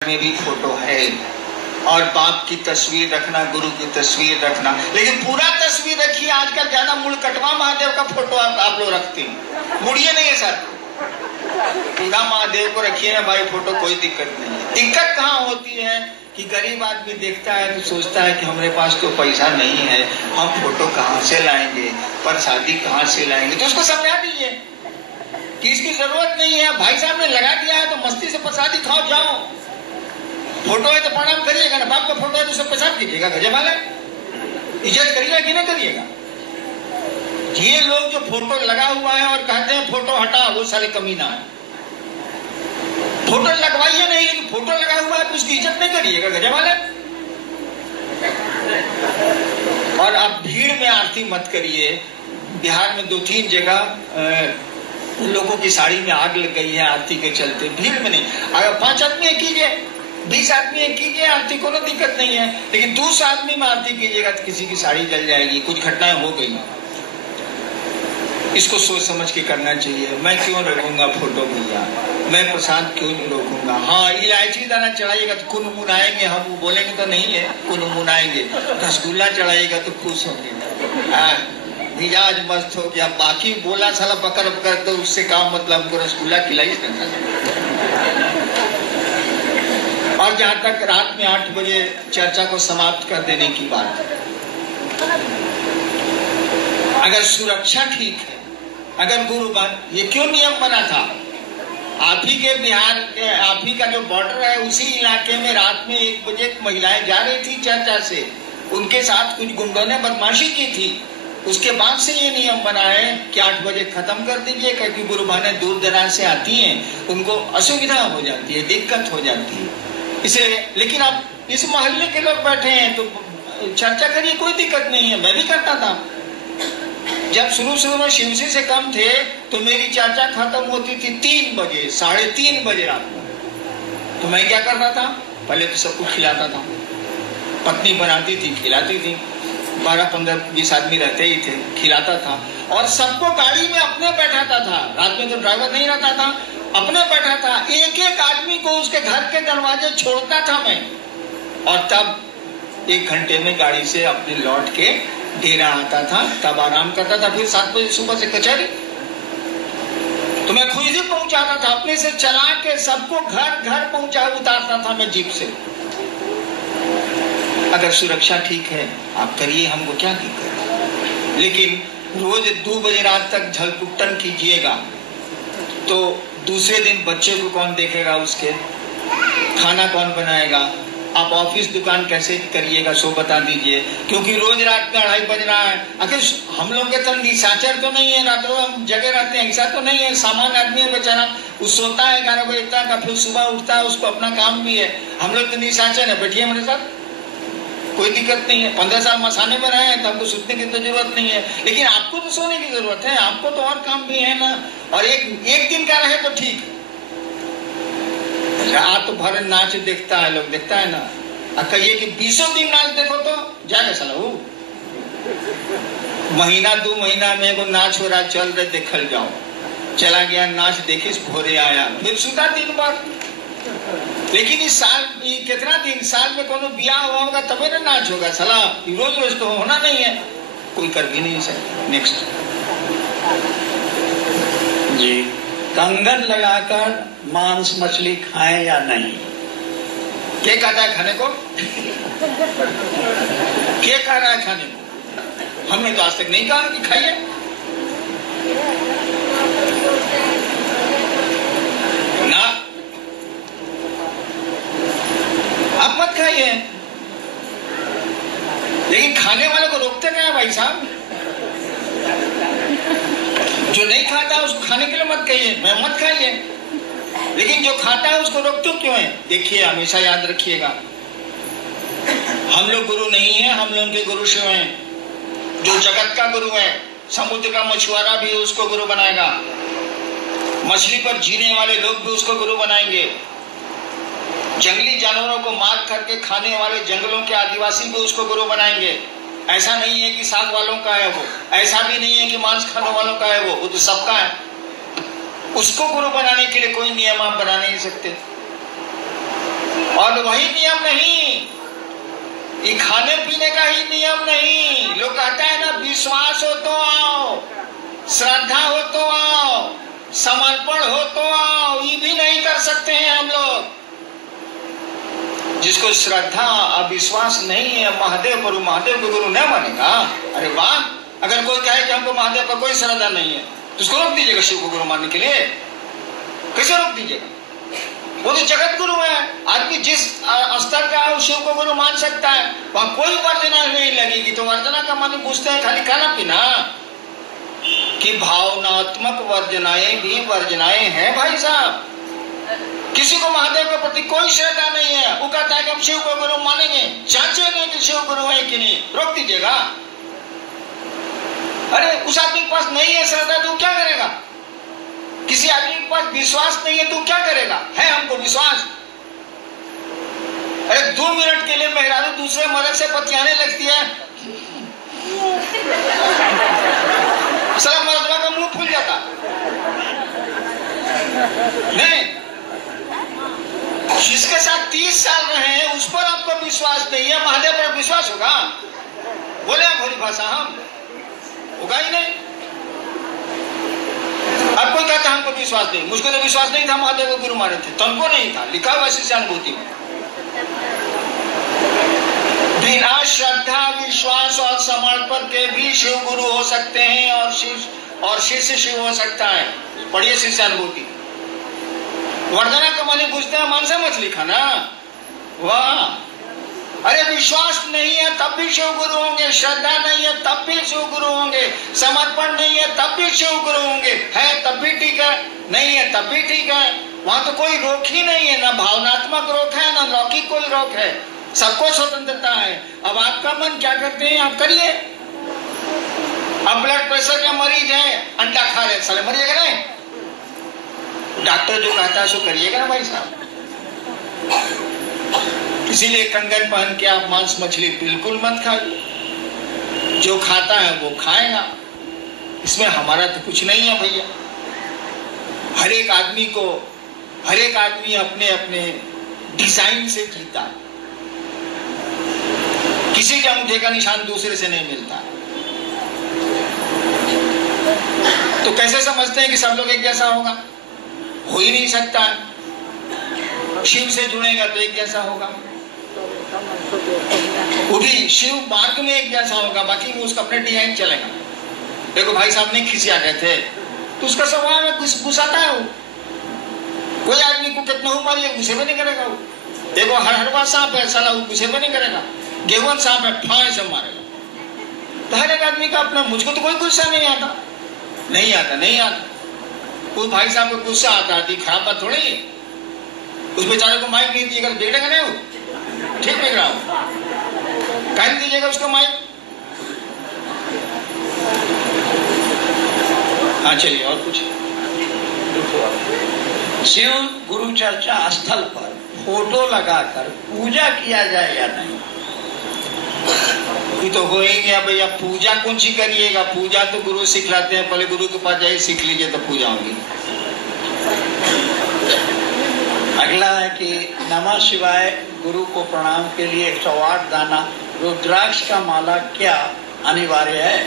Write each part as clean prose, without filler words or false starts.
में भी फोटो है, और बाप की तस्वीर रखना, गुरु की तस्वीर रखना, लेकिन पूरा तस्वीर रखिए। आजकल ज्यादा मुड़कटवा महादेव का फोटो आप लोग रखते हैं, मुड़िए नहीं है सर, पूरा महादेव को रखिए ना भाई फोटो, कोई दिक्कत नहीं है। दिक्कत कहाँ होती है कि गरीब आदमी देखता है तो सोचता है कि हमारे पास तो पैसा नहीं है, हम फोटो कहाँ से लाएंगे, प्रसादी कहाँ से लाएंगे। तो उसको समझा दीजिए कि इसकी जरूरत नहीं है, भाई साहब ने लगा दिया है तो मस्ती से प्रसादी खाओ जाओ। फोटो है तो प्रणाम करिएगा ना, बाप का फोटो है तो सब पेशाब कीजिएगा, गजब वाला इज्जत करिएगा कि नहीं करिएगा। ये लोग जो फोटो लगा हुआ है और कहते हैं फोटो हटा, वो सारे कमीना है। फोटो लगवाइए नहीं, लेकिन फोटो लगा हुआ है तो उसकी इज्जत नहीं करिएगा, गजब वाला। और अब भीड़ में आरती मत करिए। बिहार में 2-3 जगह लोगों की साड़ी में आग लग गई है आरती के चलते, भीड़ में नहीं। अगर 5 आदमी कीजिए, 20 आदमी कीजिए आरती, कोई दिक्कत नहीं है, लेकिन 200 आदमी में आरती कीजिएगा तो किसी की साड़ी जल जाएगी, कुछ घटनाएं हो गई। इसको सोच समझ के करना चाहिए। मैं क्यों रोकूंगा फोटो भैया, मैं प्रसाद क्यों नहीं रोकूंगा। हाँ, इलायची दाना चढ़ाइएगा तो कुन मुन आएंगे, हम बोलेंगे तो नहीं है, कुन मुन आएंगे। रसगुल्ला चढ़ाइएगा तो खुश होंगे, मिजाज मस्त हो गया। बाकी बोला साला पकड़ पकड़, तो उससे काम मतलब हमको रसगुल्ला खिलाई देना। और जहां तक रात में 8 बजे चर्चा को समाप्त कर देने की बात, अगर सुरक्षा ठीक है, अगर गुरु ये क्यों नियम बना था, आप ही के बिहार के, आप ही का जो बॉर्डर है उसी इलाके में रात में 1 बजे महिलाएं जा रही थी चर्चा से, उनके साथ कुछ गुंडों ने बदमाशी की थी। उसके बाद से ये नियम बना है कि 8 बजे खत्म कर दीजिए, क्योंकि गुरु बहने दूर दराज से आती हैं, उनको असुविधा हो जाती है, दिक्कत हो जाती है, इसलिए। लेकिन अब इस मोहल्ले के लोग बैठे हैं तो चर्चा करिए, कोई दिक्कत नहीं है। मैं भी करता था जब शुरू में शिवसी से कम थे तो मेरी चर्चा खत्म होती थी 3 बजे, 3:30 बजे रात में। तो मैं क्या करता था, पहले तो सबको खिलाता था, पत्नी बनाती थी, खिलाती थी, 12, 15, 20 आदमी रहते ही थे, खिलाता था, और सबको गाड़ी में अपने बैठाता था। रात में तो ड्राइवर नहीं रहता था, अपने बैठा था। एक आदमी को उसके घर के दरवाजे छोड़ता था मैं, और तब 1 घंटे में गाड़ी से अपने लौट के डेरा आता था, तब आराम करता था। फिर 7 बजे सुबह से कचहरी, तो मैं खुद ही पहुंचाता था, अपने से चला के सबको घर घर पहुंचा उतारता था मैं जीप से। अगर सुरक्षा ठीक है आप करिए, हमको क्या दिक्कत। लेकिन रोज 2 बजे रात तक झलपुट्टन कीजिएगा तो दूसरे दिन बच्चे को कौन देखेगा, उसके खाना कौन बनाएगा, आप ऑफिस दुकान कैसे करिएगा, सो बता दीजिए। क्योंकि रोज रात में 2:30 बज रहा है। आखिर हम लोग के तो निशाचर तो नहीं है, रात हम जगह रहते हैं, ऐसा तो नहीं है। सामान्य आदमी है बेचारा, वो सोता है 11 बजे तक, फिर सुबह उठता है, उसको अपना काम भी है। हम लोग तो निशाचर है, बैठिए मेरे साथ, कोई दिक्कत नहीं है। 15 साल मसाने में रहे हैं तो हमको सोने की तो जरूरत नहीं है, लेकिन आपको तो सोने की जरूरत है, आपको तो और काम भी है ना। और एक दिन का रहे तो ठीक, रात भर नाच देखता है लोग, देखता है ना। अब कहिए कि 20 दिन नाच देखो तो जाएगा साला वो। महीना 2 महीना में एगो नाच हो रहा, चल रहे देखल जाओ, चला गया नाच देखे, भोरे आया, फिर सुधा दिन भर। लेकिन इस साल कितना दिन, साल में कोनो ब्याह हुआ होगा तबे ना नाच होगा साला, रोज रोज तो होना नहीं है, कोई कर भी नहीं सकता। नेक्स्ट जी, कंगन लगाकर मांस मछली खाएं या नहीं? क्या कहता है खाने को? क्या कह रहा है खाने को? हमने तो आज तक नहीं कहा कि खाइए। ना, आप मत खाइए, लेकिन खाने वाले को रोकते क्या है भाई साहब? जो नहीं खाता उसको खाने के लिए मत कहिए, मैं मत खाइए, लेकिन जो खाता है उसको रोकते क्यों है? देखिए, हमेशा याद रखिएगा, हम लोग गुरु नहीं है, हम लोग के गुरु शिव हैं, जो जगत का गुरु है। समुद्र का मछुआरा भी उसको गुरु बनाएगा, मछली पर जीने वाले लोग भी उसको गुरु बनाएंगे, जंगली जानवरों को मार करके खाने वाले जंगलों के आदिवासी भी उसको गुरु बनाएंगे। ऐसा नहीं है कि साग वालों का है वो, ऐसा भी नहीं है कि मांस खाने वालों का है वो तो सबका है। उसको गुरु बनाने के लिए कोई नियम आप बना नहीं सकते। और वही नियम नहीं, ये खाने पीने का ही नियम नहीं। लोग कहता है ना, विश्वास हो तो आओ, श्रद्धा हो तो आओ, समर्पण हो तो आओ, ये भी नहीं कर सकते हैं हम लोग। जिसको श्रद्धा और विश्वास नहीं है महादेव पर, महादेव को गुरु न मानेगा। अरे वाह, अगर कोई कहे कि हमको महादेव पर कोई श्रद्धा नहीं है तो उसको रोक दीजिएगा शिव को गुरु मानने के लिए। कैसे रोक दीजिएगा? वो तो जगत गुरु है। आदमी जिस स्तर का है शिव को गुरु मान सकता है, वहां कोई वर्जना नहीं लगेगी। तो वर्जना का माने पूछते हैं खाली खाना पीना, कि भावनात्मक वर्जनाएं भी वर्जनाएं हैं भाई साहब। किसी को महादेव के प्रति कोई श्रद्धा नहीं है, वो कहता है कि हम शिव को गुरु मानेंगे, जांचेंगे कि शिव गुरु है कि नहीं, रोक दीजिएगा। अरे उस आदमी के पास नहीं है श्रद्धा तो क्या करेगा? किसी आदमी के पास विश्वास नहीं है तो क्या करेगा? है हमको विश्वास। अरे 2 मिनट के लिए मेहरारू दूसरे मर्द से बतियाने लगती है, सारा मर्दवा का मुंह फूल जाता नहीं। जिसके साथ 30 साल रहे हैं उस पर आपको विश्वास नहीं है, महादेव पर विश्वास होगा? बोले आप भोली भाषा, हम होगा ही नहीं। अब कोई कहता हमको विश्वास नहीं, मुझको तो विश्वास नहीं था, महादेव को गुरु माने थे, तुमको नहीं था, लिखा हुआ शिष्यानुभूति में। बिना श्रद्धा विश्वास और समर्पण के भी शिव गुरु हो सकते हैं और शिष्य शिव हो सकता है। पढ़िए शिष्यानुभूति। वर्धना के माने पूछते हैं मांसा मछली खाना, वाह। अरे विश्वास नहीं है तब भी शिव गुरु होंगे, श्रद्धा नहीं है तब भी शिव गुरु होंगे, समर्पण नहीं है तब भी शिव गुरु होंगे, है तब भी ठीक है, नहीं है तब भी ठीक है। वहां तो कोई रोक ही नहीं है, ना भावनात्मक रोक है, ना लौकिक कोई रोक है, सबको स्वतंत्रता है। अब आपका मन क्या करते हैं आप करिए। अब ब्लड प्रेशर के मरीज है, अंडा खा रहे, साले मरिएगा नहीं। डॉक्टर जो कहता है सो करिएगा ना भाई साहब। इसीलिए कंगन पहन के आप मांस मछली बिल्कुल मत खाइए, जो खाता है वो खाएगा, इसमें हमारा तो कुछ नहीं है भैया। हर एक आदमी अपने अपने डिजाइन से जीता है, किसी के अंगूठे का निशान दूसरे से नहीं मिलता। तो कैसे समझते हैं कि सब लोग एक जैसा होगा? हो ही नहीं सकता। शिव से जुड़ेगा तो एक जैसा होगा, वो भी शिव मार्ग में एक जैसा होगा, बाकी वो उसका अपने डिजाइन चलेगा। देखो भाई साहब नहीं खिसिया गए थे तो उसका स्वभाव में गुस्साता है वो। कोई आदमी को कितना हो मारिए गुस्से में नहीं करेगा वो। देखो हरहरवा सांप है, साला वो गुस्से में नहीं करेगा। गेहूं सांप है, फाड़ से मारेगा। तो हर एक आदमी का अपना, मुझको तो कोई गुस्सा नहीं आता। कोई भाई साहब को गुस्सा आता है, खराब बात थोड़ी है। उस बेचारे को माइक नहीं दिएगा, बिगड़ेगा नहीं वो, ठीक बिगड़ा हो, कहीं दीजिएगा उसको माइक। हाँ चलिए और कुछ। शिव गुरु चर्चा स्थल पर फोटो लगाकर पूजा किया जाए या नहीं? तो हो ही गया भैया, पूजा कौन सी करिएगा? पूजा तो गुरु सिखलाते हैं, पहले गुरु के पास जाइए सीख लीजिए तो पूजा होगी। अगला है कि नमः शिवाय गुरु को प्रणाम के लिए 108 दाना रुद्राक्ष का माला क्या अनिवार्य है?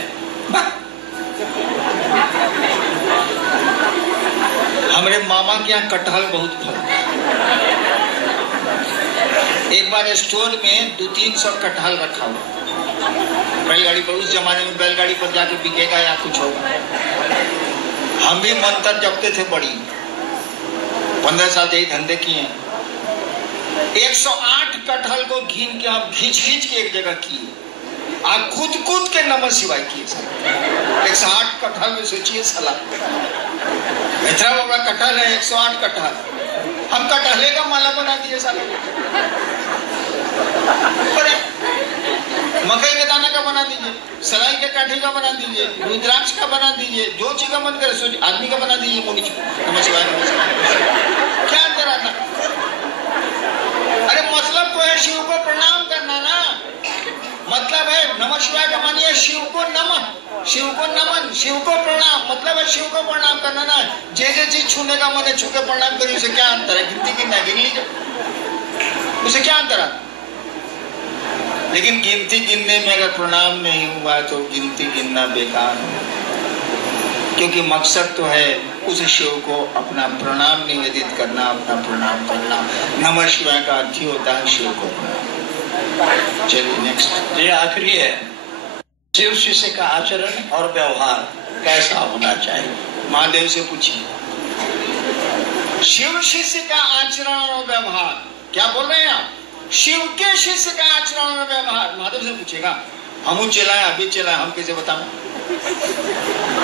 हमारे मामा के यहाँ कटहल बहुत फल। एक बार स्टोर में 200-300 कटहल रखा हुआ, बैलगाड़ी पर। उस जमाने में बैलगाड़ी पर जाके बिकेगा या कुछ होगा। हम भी मंत्र जपते थे बड़ी, 15 साल यही धंधे किए। 108 कटहल को घीन के आप घींच के एक जगह किए, आप कूद के नमः शिवाय किए। 108 कटहल में सोचिए साला, इतना बड़ा कटहल है, 108 कटहल। हम कटहले का माला बना दिए साला। मकई के दाना का बना दीजिए, सलाई के काठी का बना दीजिए, रुद्राक्ष का बना दीजिए, जो चीज का मन करे सोच आदमी का बना दीजिए। मोनी नमः शिवाय क्या अंतर आता? अरे मतलब तो है शिव को प्रणाम करना ना, मतलब है नमः शिवाय का मानिए शिव को नमः, शिव को नमन, शिव को प्रणाम, मतलब है शिव को प्रणाम करना ना। जे चीज छूने का मन है छू के प्रणाम करिए, उसे क्या अंतर है? गिनती गिनना गिन लीजिए। उसे क्या अंतर आता? लेकिन गिनती गिनने में अगर प्रणाम नहीं हुआ तो गिनती गिनना बेकार है, क्योंकि मकसद तो है उस शिव को अपना प्रणाम निवेदित करना, अपना प्रणाम करना। नमः शिवाय का अर्थ ही होता है शिव को प्रणाम। चलिए नेक्स्ट, ये आखिरी है, शिव शिष्य का आचरण और व्यवहार कैसा होना चाहिए? महादेव से पूछिए। शिव शिष्य का आचरण और व्यवहार, क्या बोल रहे हैं आप? शिव के शिष्य का आचरण और व्यवहार महादेव से पूछेगा। हम चलाए, अभी चलाए, हम कैसे बताऊं?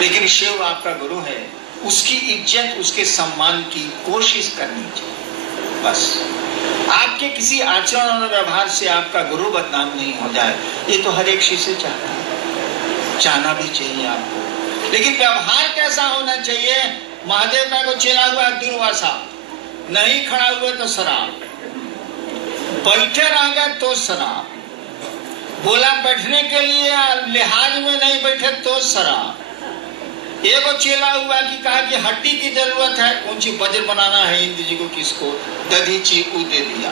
लेकिन शिव आपका गुरु है, उसकी इज्जत, उसके सम्मान की कोशिश करनी चाहिए। बस आपके किसी आचरण और व्यवहार से आपका गुरु बदनाम नहीं हो जाए, ये तो हर एक शिष्य चाहता है, चाहना भी चाहिए आपको। लेकिन व्यवहार कैसा होना चाहिए? महादेव का को चला हुआ दुर्वासा, नहीं खड़ा हुए तो शराब, बैठे रह गए तो शराब, बोला बैठने के लिए लिहाज में नहीं बैठे तो शराब। एगो चेला हुआ कि कहा कि हड्डी की जरूरत है, कौन सी वज्र बनाना है इंद्र जी को, किसको दधी चीकू दे दिया।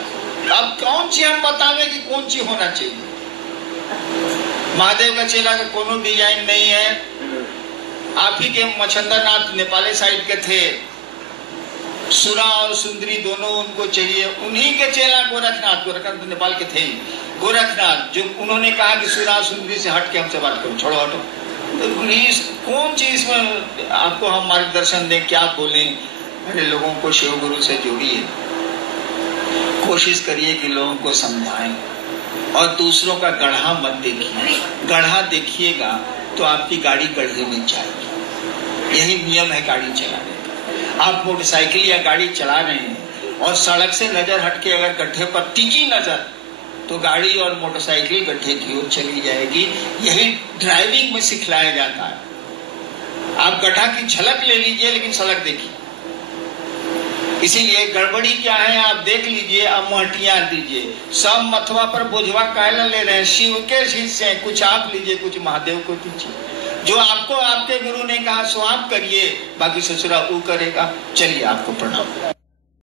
अब कौन सी हम बतावे कि कौन सी होना चाहिए? महादेव का चेला का कोनो डिजाइन नहीं है। आप ही के मच्छंदरनाथ नेपाली साइड के थे, सुरा और सुंदरी दोनों उनको चाहिए। उन्हीं के चेला गोरखनाथ, गोरखनाथ तो नेपाल के थे ही, गोरखनाथ, जो उन्होंने कहा कि सुरा सुंदरी से हट के हमसे बात करो, छोड़ो हटो। तो कौन चीज में आपको हम मार्गदर्शन दें, क्या बोलें? मेरे लोगों को शिव गुरु से जोड़िए, कोशिश करिए कि लोगों को समझाएं, और दूसरों का गढ़ा मत देखिए। गढ़ा देखिएगा तो आपकी गाड़ी गड्ढे में जाएगी। यही नियम है गाड़ी चलाने का। आप मोटरसाइकिल या गाड़ी चला रहे हैं और सड़क से नजर हटके अगर गड्ढे पर टिकी नजर, तो गाड़ी और मोटरसाइकिल गड्ढे की ओर चली जाएगी। यही ड्राइविंग में सिखलाया जाता है। आप गड्ढा की झलक ले लीजिए, लेकिन सड़क देखिए। इसीलिए गड़बड़ी क्या है आप देख लीजिए, अब महटियां दीजिए। सब मथवा पर बोझवा कायला ले रहे हैं, शिव के शिष्य हैं, कुछ आप लीजिए, कुछ महादेव को दीजिए। जो आपको आपके गुरु ने कहा सो आप करिए, बाकी ससुरा वो करेगा। चलिए, आपको प्रणाम।